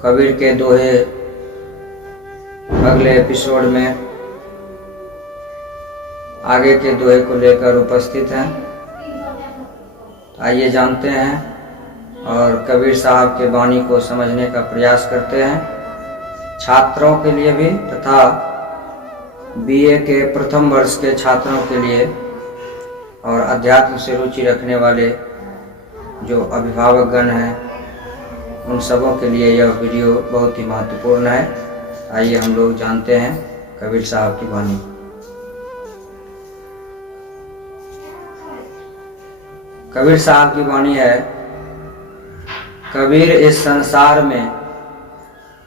कबीर के दोहे अगले एपिसोड में आगे के दोहे को लेकर उपस्थित हैं। आइए जानते हैं और कबीर साहब के वाणी को समझने का प्रयास करते हैं। छात्रों के लिए भी तथा बीए के प्रथम वर्ष के छात्रों के लिए और अध्यात्म से रुचि रखने वाले जो अभिभावकगण हैं उन सबों के लिए यह वीडियो बहुत ही महत्वपूर्ण है। आइए हम लोग जानते हैं कबीर साहब की वाणी। कबीर साहब की वाणी है, कबीर इस संसार में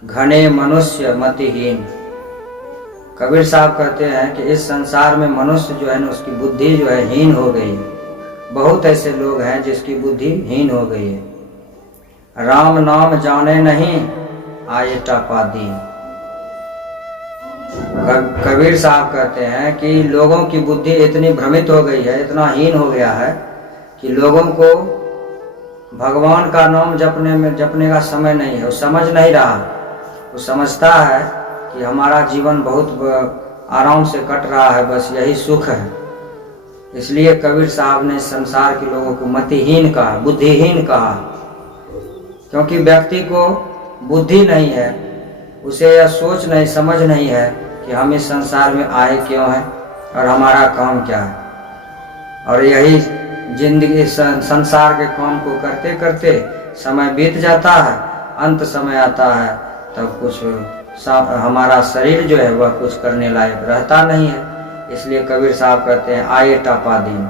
घने मनुष्य मतिहीन। कबीर साहब कहते हैं कि इस संसार में मनुष्य जो है ना उसकी बुद्धि जो है हीन हो गई है। बहुत ऐसे लोग हैं जिसकी बुद्धि हीन हो गई है। राम नाम जाने नहीं आए टापा दीन। कबीर साहब कहते हैं कि लोगों की बुद्धि इतनी भ्रमित हो गई है, इतना हीन हो गया है कि लोगों को भगवान का नाम जपने का समय नहीं है। वो समझ नहीं रहा। वो समझता है कि हमारा जीवन बहुत आराम से कट रहा है, बस यही सुख है। इसलिए कबीर साहब ने संसार के लोगों को मतिहीन कहा, बुद्धिहीन कहा, क्योंकि व्यक्ति को बुद्धि नहीं है, उसे यह सोच नहीं समझ नहीं है कि हम इस संसार में आए क्यों हैं और हमारा काम क्या है। और यही जिंदगी संसार के काम को करते करते समय बीत जाता है। अंत समय आता है तब कुछ हमारा शरीर जो है वह कुछ करने लायक रहता नहीं है। इसलिए कबीर साहब कहते हैं आए टापा दिन।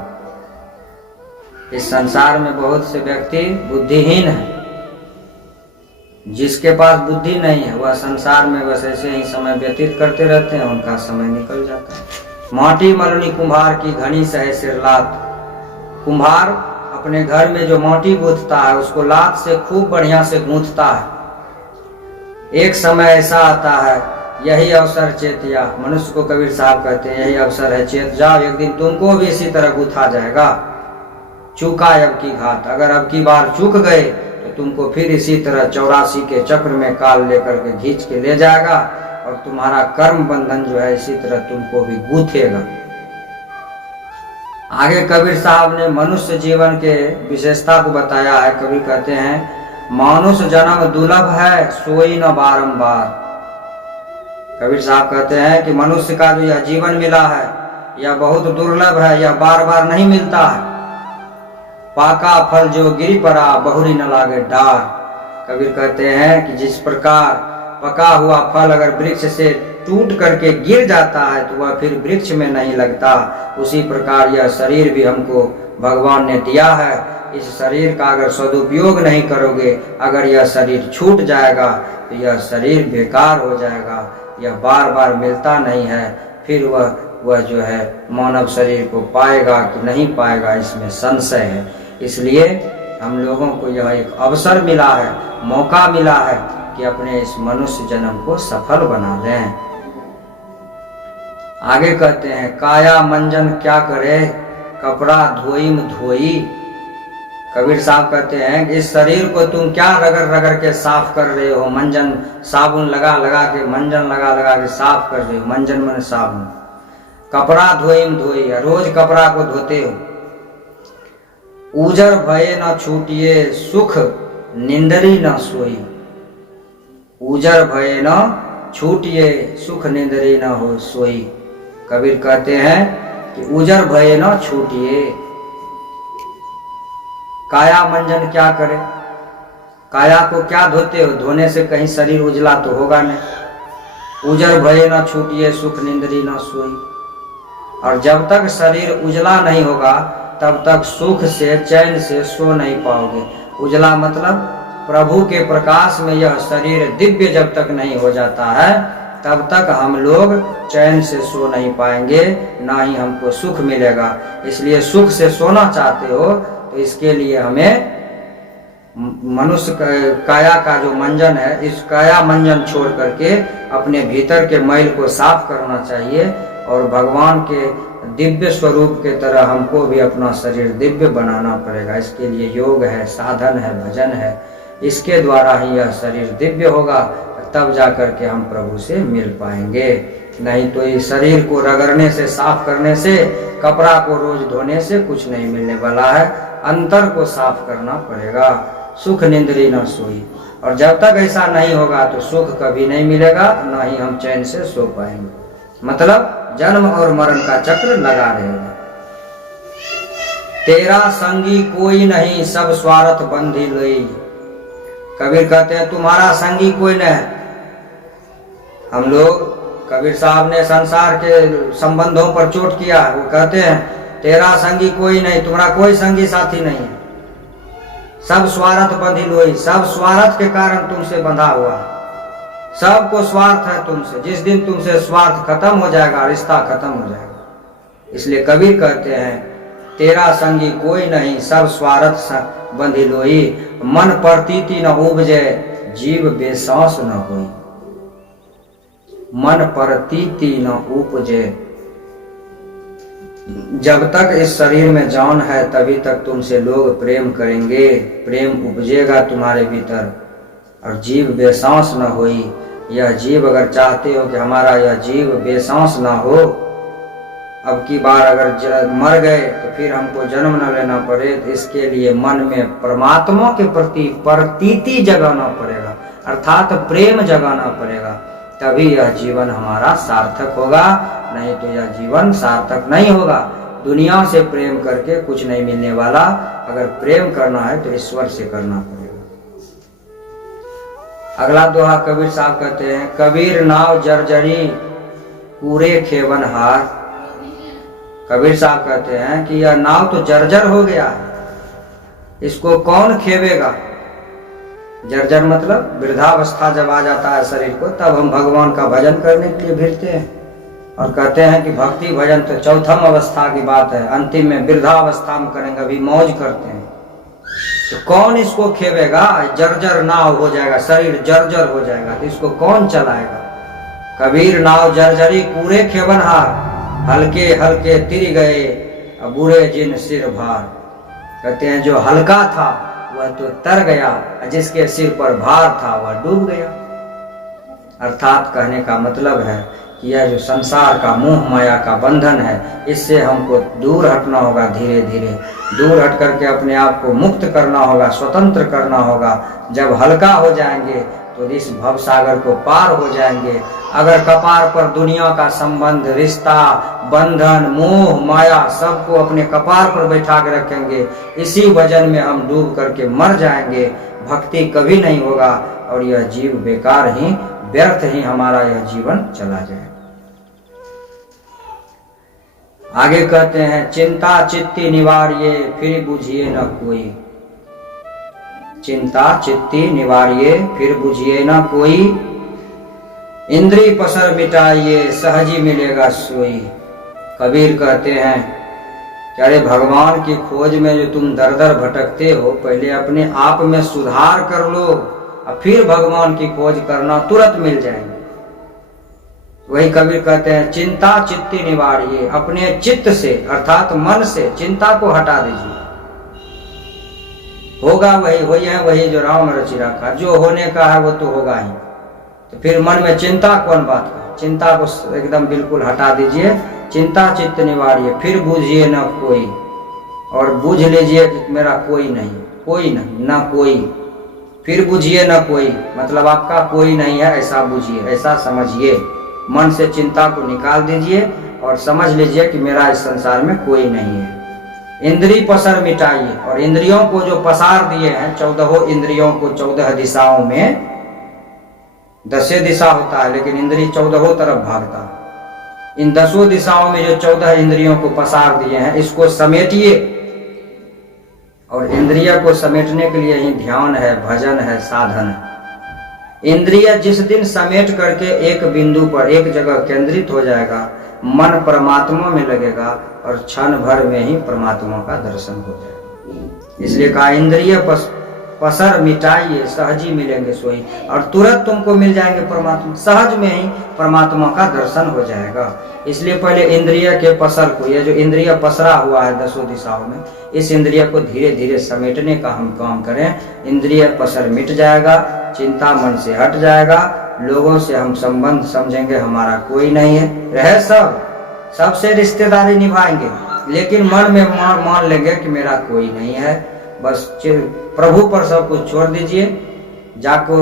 इस संसार में बहुत से व्यक्ति बुद्धिहीन हैं। जिसके पास बुद्धि नहीं है वह संसार में बस ऐसे ही समय व्यतीत करते रहते हैं, उनका समय निकल जाता है। माटी मलनी कुम्हार की घनी सहे सिर लात। कुम्हार अपने घर में जो माटी गूंथता है उसको लात से खूब बढ़िया से गूंथता है। एक समय ऐसा आता है, यही अवसर चेतिया। मनुष्य को कबीर साहब कहते हैं यही अवसर है, चेत जाओ, एक दिन तुमको भी इसी तरह गूंथा जाएगा। चूका अब की घात। अगर अब की बार चूक गए तो तुमको फिर इसी तरह 84 के चक्र में काल लेकर के खींच के ले जाएगा और तुम्हारा कर्म बंधन जो है इसी तरह तुमको भी गूंथेगा। आगे कबीर साहब ने मनुष्य जीवन के विशेषता को बताया है। कबीर कहते हैं मानुष जन्म दुर्लभ है सोई न बारंबार। कबीर साहब कहते हैं कि मनुष्य का जो यह जीवन मिला है यह बहुत दुर्लभ है, यह बार बार नहीं मिलता है। पाका फल जो गिरी पड़ा बहुरी न लागे डार। कबीर कहते हैं कि जिस प्रकार पका हुआ फल अगर वृक्ष से टूट करके गिर जाता है तो वह फिर वृक्ष में नहीं लगता, उसी प्रकार यह शरीर भी हमको भगवान ने दिया है। इस शरीर का अगर सदुपयोग नहीं करोगे, अगर यह शरीर छूट जाएगा तो यह शरीर बेकार हो जाएगा, यह बार बार मिलता नहीं है। फिर वह जो है मानव शरीर को पाएगा कि नहीं पाएगा, इसमें संशय है। इसलिए हम लोगों को यह एक अवसर मिला है, मौका मिला है कि अपने इस मनुष्य जन्म को सफल बना लें। आगे कहते हैं काया मंजन क्या करे कपड़ा धोईम धोई। कबीर साहब कहते हैं कि इस शरीर को तुम क्या रगड़ रगड़ के साफ कर रहे हो। मंजन साबुन लगा लगा के, मंजन लगा लगा के साफ कर रहे हो। मंजन मन साबुन। कपड़ा धोईम धोई, रोज कपड़ा को धोते हो। उजर भये न छूटिए सुख निंदरी न सोई। उजर भये न छूटिए सुख निंदरी न हो सोई। कबीर कहते हैं कि उजर भये न छूटिए। काया मंजन क्या करे, काया को क्या धोते हो, धोने से कहीं शरीर उजला तो होगा नहीं। उजर भये न छूटिए सुख निंदरी न सोई। और जब तक शरीर उजला नहीं होगा तब तक सुख से चैन से सो नहीं पाओगे। उजला मतलब प्रभु के प्रकाश में यह शरीर दिव्य जब तक नहीं हो जाता है तब तक हम लोग चैन से सो नहीं पाएंगे, ना ही हमको सुख मिलेगा। इसलिए सुख से सोना चाहते हो तो इसके लिए हमें मनुष्य काया का जो मंजन है, इस काया मंजन छोड़ करके अपने भीतर के मैल को साफ करना चाहिए और भगवान के दिव्य स्वरूप के तरह हमको भी अपना शरीर दिव्य बनाना पड़ेगा। इसके लिए योग है, साधन है, भजन है। इसके द्वारा ही यह शरीर दिव्य होगा, तब जा करके हम प्रभु से मिल पाएंगे। नहीं तो इस शरीर को रगड़ने से, साफ करने से, कपड़ा को रोज धोने से कुछ नहीं मिलने वाला है। अंतर को साफ करना पड़ेगा। सुख निंद्री न सोई, और जब तक ऐसा नहीं होगा तो सुख कभी नहीं मिलेगा, न ही हम चैन से सो पाएंगे। मतलब जन्म और मरण का चक्र लगा रहेगा। तेरा संगी कोई नहीं, सब स्वार्थ बंधी लई। कबीर कहते हैं तुम्हारा संगी कोई नहीं। हम लोग, कबीर साहब ने संसार के संबंधों पर चोट किया। वो कहते हैं तेरा संगी कोई नहीं, तुम्हारा कोई संगी साथी नहीं है। सब स्वार्थ बंधी लोई, सब स्वार्थ के कारण तुमसे बंधा हुआ। सबको स्वार्थ है तुमसे। जिस दिन तुमसे स्वार्थ खत्म हो जाएगा, रिश्ता खत्म हो जाएगा। इसलिए कबीर कहते हैं तेरा संगी कोई नहीं, सब स्वार्थ बंधी लोई। मन प्रतीति न उपजे, जीव बेसांस न होई। मन प्रतीति न उपजे, जब तक इस शरीर में जान है तभी तक तुमसे लोग प्रेम करेंगे, प्रेम उपजेगा तुम्हारे भीतर। और जीव बेसांस न होई। यह जीव, अगर चाहते हो कि हमारा यह जीव बेसांस ना हो, अब की बार अगर मर गए तो फिर हमको जन्म न लेना पड़े, तो इसके लिए मन में परमात्मा के प्रति प्रतीति जगाना पड़ेगा, अर्थात प्रेम जगाना पड़ेगा। तभी यह जीवन हमारा सार्थक होगा, नहीं तो यह जीवन सार्थक नहीं होगा। दुनिया से प्रेम करके कुछ नहीं मिलने वाला। अगर प्रेम करना है तो ईश्वर से करना पड़ेगा। अगला दोहा कबीर साहब कहते हैं, कबीर नाव जर्जरी पूरे खेवन हार। कबीर साहब कहते हैं कि यह नाव तो जर्जर हो गया है, इसको कौन खेवेगा। जर्जर मतलब वृद्धावस्था जब आ जाता है शरीर को, तब हम भगवान का भजन करने के लिए भिड़ते हैं और कहते हैं कि भक्ति भजन तो चौथम अवस्था की बात है, अंतिम में वृद्धावस्था में करेंगे, अभी मौज करते हैं। तो कौन इसको खेवेगा। जर्जर नाव हो जाएगा, शरीर जर्जर हो जाएगा, तो इसको कौन चलाएगा। कबीर नाव जर्जरी पूरे खेवन हार, हल्के हल्के तिर गए बुरे जिन सिर भार। कहते हैं जो हल्का था वह तो तर गया, जिसके सिर पर भार था वह डूब गया। अर्थात कहने का मतलब है कि यह जो संसार का मोह माया का बंधन है, इससे हमको दूर हटना होगा। धीरे धीरे दूर हट करके अपने आप को मुक्त करना होगा, स्वतंत्र करना होगा। जब हल्का हो जाएंगे तो इस भव सागर को पार हो जाएंगे। अगर कपार पर दुनिया का संबंध, रिश्ता, बंधन, मोह माया सबको अपने कपार पर बैठा के रखेंगे, इसी वजन में हम डूब करके मर जाएंगे। भक्ति कभी नहीं होगा और यह जीव बेकार ही, व्यर्थ ही हमारा यह जीवन चला जाए। आगे कहते हैं, चिंता चित्ती निवारिये फिर बुझिए न कोई। चिंता चित्ती निवारिये फिर बुझिए न कोई। इंद्री पसर मिटाइए सहजी मिलेगा सोई। कबीर कहते हैं कि अरे भगवान की खोज में जो तुम दर दर भटकते हो, पहले अपने आप में सुधार कर लो और फिर भगवान की खोज करना, तुरंत मिल जाएंगे। वही कबीर कहते हैं, चिंता चित्ती निवारिये। अपने चित्त से अर्थात मन से चिंता को हटा दीजिए। होगा वही है, वही जो राम ने रची रखा, जो होने का है वो तो होगा ही। तो फिर मन में चिंता कौन बात का, चिंता को एकदम बिल्कुल हटा दीजिए। चिंता चित्त निवारिये फिर बूझिए न कोई, और बूझ लीजिए कि मेरा कोई नहीं, कोई नहीं, न कोई। फिर बूझिए न कोई मतलब आपका कोई नहीं है, ऐसा बूझिए, ऐसा समझिए। मन से चिंता को निकाल दीजिए और समझ लीजिए कि मेरा इस संसार में कोई नहीं है। इंद्री पसर मिटाइए, और इंद्रियों को जो पसार दिए हैं, 14 इंद्रियों को 14 दिशाओं में, 10 दिशा होता है लेकिन इंद्री 14 तरफ भागता है। इन 10 दिशाओं में जो 14 इंद्रियों को पसार दिए हैं, इसको समेटिए। और इंद्रिय को समेटने के लिए ही ध्यान है, भजन है, साधन है। इंद्रिय जिस दिन समेट करके एक बिंदु पर एक जगह केंद्रित हो जाएगा, मन परमात्मा में लगेगा और क्षण भर में ही परमात्मा का दर्शन हो जाएगा। इसलिए कहा इंद्रिय पसर मिटाइए, सहज ही मिलेंगे सोई, और तुरंत तुमको मिल जाएंगे परमात्मा। सहज में ही परमात्मा का दर्शन हो जाएगा। इसलिए पहले इंद्रिय के पसर को, ये जो इंद्रिय पसरा हुआ है 10 दिशाओं में, इस इंद्रिय को धीरे धीरे समेटने का हम काम करें। इंद्रिय पसर मिट जाएगा, चिंता मन से हट जाएगा, लोगों से हम संबंध समझेंगे हमारा कोई नहीं है, रहे सबसे रिश्तेदारी निभाएंगे, लेकिन मन में मान लेंगे कि मेरा कोई नहीं है। बस प्रभु पर सब कुछ छोड़ दीजिए। जाको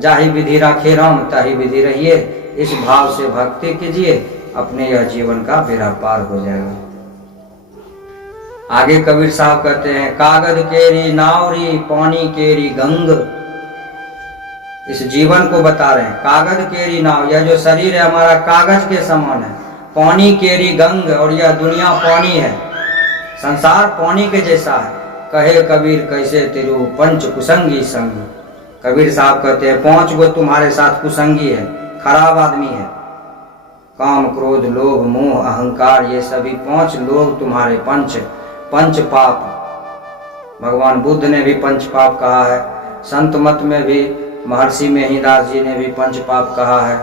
जाहि विधि राखे राम ताहि विधि रहिए, इस भाव से भक्ति कीजिए, अपने यह जीवन का बेड़ा पार हो जाएगा। आगे कबीर साहब कहते हैं, कागज केरी नावरी पानी केरी गंग। इस जीवन को बता रहे हैं, कागज केरी नाव, यह जो शरीर है हमारा कागज के समान है, पानी केरी गंग, और यह दुनिया पानी है, संसार पानी के जैसा है। कहे कबीर कैसे तिरु पंच कुसंगी संग। कबीर साहब कहते हैं 5 गो तुम्हारे साथ कुसंगी है, खराब आदमी है। काम क्रोध लोभ मोह अहंकार, ये सभी 5 लोग तुम्हारे पंच पाप। भगवान बुद्ध ने भी पंच पाप कहा है, संत मत में भी महर्षि मेहिदास जी ने भी पंच पाप कहा है।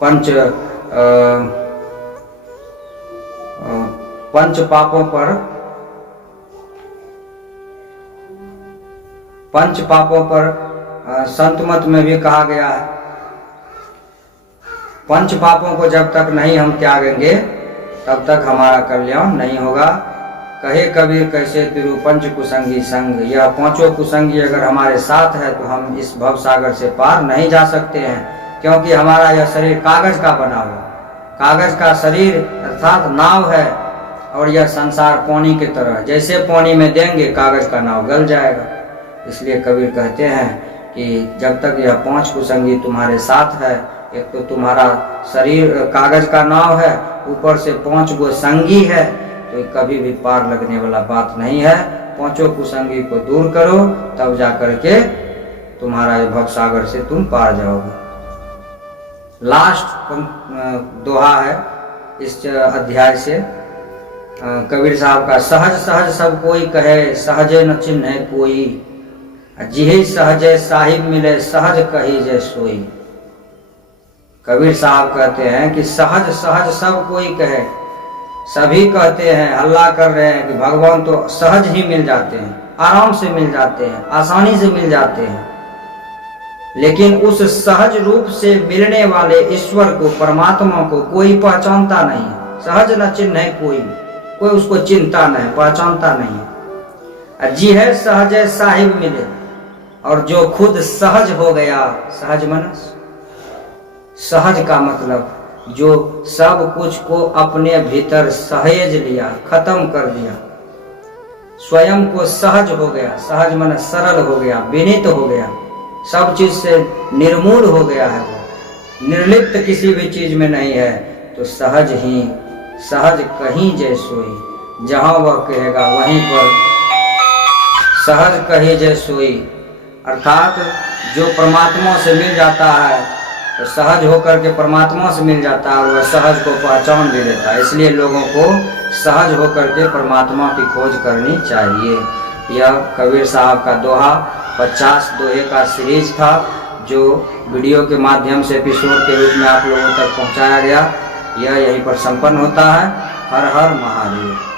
पंच पापों पर संत मत में भी कहा गया है। पंच पापों को जब तक नहीं हम त्यागेंगे तब तक हमारा कल्याण नहीं होगा। कहे कबीर कैसे तिरु पंच कुसंगी संग, यह 5 कुसंगी अगर हमारे साथ है तो हम इस भव सागर से पार नहीं जा सकते हैं, क्योंकि हमारा यह शरीर कागज का बना हुआ, कागज का शरीर अर्थात नाव है, और यह संसार पानी की तरह, जैसे पानी में देंगे कागज का नाव गल जाएगा। इसलिए कबीर कहते हैं कि जब तक यह 5 कुसंगी तुम्हारे साथ है, एक तो तुम्हारा शरीर कागज का नाव है, ऊपर से 5 गो संगी है, तो कभी भी पार लगने वाला बात नहीं है। 5 कुसंगी को दूर करो, तब जाकर के तुम्हारा भव सागर से तुम पार जाओगे। लास्ट दोहा है इस अध्याय से कबीर साहब का, सहज सहज सब कोई कहे सहजे न चिन्ह कोई, जिहि सहजे साहिब मिले सहज कही जय सोई। कबीर साहब कहते हैं कि सहज सहज सब कोई कहे, सभी कहते हैं, हल्ला कर रहे हैं कि भगवान तो सहज ही मिल जाते हैं, आराम से मिल जाते हैं, आसानी से मिल जाते हैं। लेकिन उस सहज रूप से मिलने वाले ईश्वर को, परमात्मा को कोई पहचानता नहीं है। सहज न चिन्ह कोई उसको चिंता नहीं, पहचानता नहीं। जी है सहज साहिब मिले, और जो खुद सहज हो गया, सहज मनस, सहज का मतलब जो सब कुछ को अपने भीतर सहेज लिया, खत्म कर दिया, स्वयं को सहज हो गया, सहज मन सरल हो गया, विनीत हो गया, सब चीज से निर्मूल हो गया है, वो निर्लिप्त किसी भी चीज में नहीं है, तो सहज ही सहज कहीं जय सोई, जहां वह कहेगा वहीं पर सहज कहीं जय सोई। अर्थात जो परमात्मा से मिल जाता है तो सहज होकर के परमात्मा से मिल जाता है, और वह सहज को पहचान भी लेता है। इसलिए लोगों को सहज होकर के परमात्मा की खोज करनी चाहिए। यह कबीर साहब का दोहा 50 दोहे का सीरीज था, जो वीडियो के माध्यम से एपिसोड के रूप में आप लोगों तक पहुंचाया गया। यह यहीं पर संपन्न होता है। हर हर महादेव।